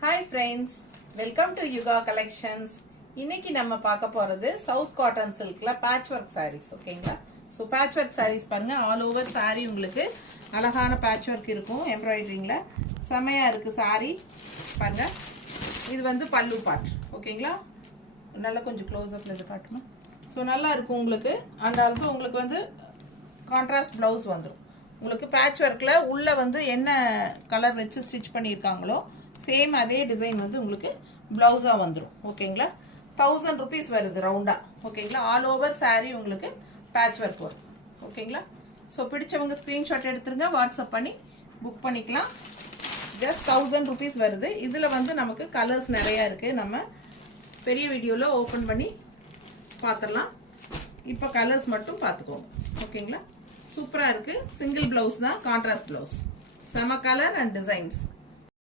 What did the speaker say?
Hi friends, welcome to Yuga Collections. இன்னைக்கு நம்ம பார்க்க போறது சவுத் காட்டன் சில்க்ல patchwork sarees ஓகேங்களா. சோ patchwork sarees பாருங்க, ஆல் ஓவர் saree உங்களுக்கு அழகான patchwork இருக்கும் எம்ப்ராய்டரிங்ல. செமையா இருக்கு saree பாருங்க. இது வந்து பல்லு பார்ட் ஓகேங்களா. நல்லா கொஞ்சம் க்ளோஸ் அப்ல இது காட்டுமா. சோ நல்லா இருக்கும் உங்களுக்கு. and also உங்களுக்கு வந்து கான்ட்ராஸ்ட் ப்ளவுஸ் வந்துரும். உங்களுக்கு patchworkல உள்ள வந்து என்ன கலர் வச்சு ஸ்டிட்ச் பண்ணிருக்காங்களோ சேம் அதே டிசைன் வந்து உங்களுக்கு ப்ளவுஸா வந்துரும் ஓகேங்களா. 1000 rupees வருது ரவுண்டா ஓகேங்களா. ஆல் ஓவர் saree உங்களுக்கு patchwork வரும் ஓகேங்களா. ஸோ பிடிச்சவங்க ஸ்க்ரீன்ஷாட் எடுத்துருங்க, வாட்ஸ்அப் பண்ணி புக் பண்ணிக்கலாம். ஜஸ்ட் 1000 rupees வருது. இதில் வந்து நமக்கு கலர்ஸ் நிறையா இருக்குது. நம்ம பெரிய வீடியோவில் ஓப்பன் பண்ணி பார்த்துடலாம். இப்போ கலர்ஸ் மட்டும் பார்த்துக்கோங்க ஓகேங்களா. சூப்பராக இருக்குது. சிங்கிள் ப்ளவுஸ் தான், கான்ட்ராஸ்ட் ப்ளவுஸ், செம கலர் அண்ட் டிசைன்ஸ்.